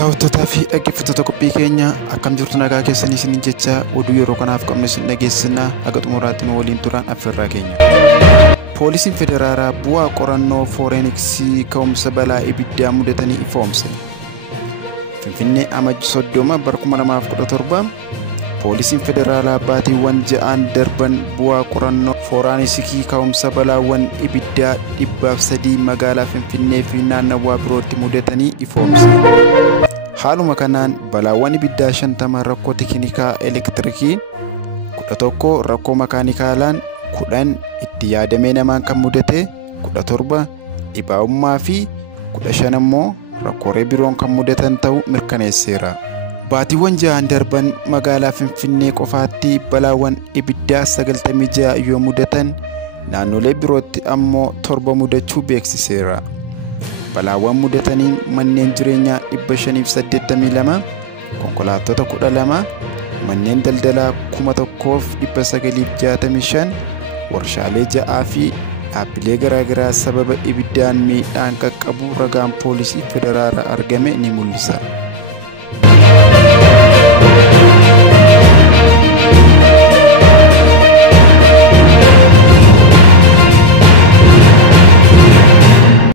Daawwattoota fi dhaggeeffattoota qophii keenya akkam jirtu nagaa keessanii isiniin jecha oduu yeroo kanaaf qabnu isin dhageessina haga xumuraatti nu waliin turan affeerraa keenya. Poolisiin Federaalaa bu'aa qorannoo fooreniksii ka'umsa balaa ibiddaa mudatanii ifoomse. Finfinnee Amajji 30 bara 2017 Poolisiin Federaalaa baatiiwwan ja'aan darban bu'aa qorannoo fooreniksii ka'umsa balaawwan ibiddaa 300 magaalaa Finfinnee fi naannawaa birootti mudatanii ifoomse. Haaluma kanaan balaawwan ibiddaa 50 rakkoo teeknikaa elektirikii, 11 rakkoo makaanikaalaan, 10 itti yaadamee namaan kan mudate, 17 dhibaa'ummaa fi 15 immoo rakkoolee biroon kan mudatan ta'uu mirkaneesseera. Baatiiwwan ja'aan darban magaalaa Finfinnee qofaatti balaawwan ibiddaa 96 yoo mudatan, naannolee birootti ammoo 7 mudachuu beeksiseera. Balaawwan mudataniin manneen jireenyaa 582, konkolaattota 12, manneen daldalaa 1965, warshaalee 6 fi dhaabbilee garaagaraa sababa ibiddaan miidhaan qaqqabu ragaan poolisii Federaalaa argame ni mul'isa.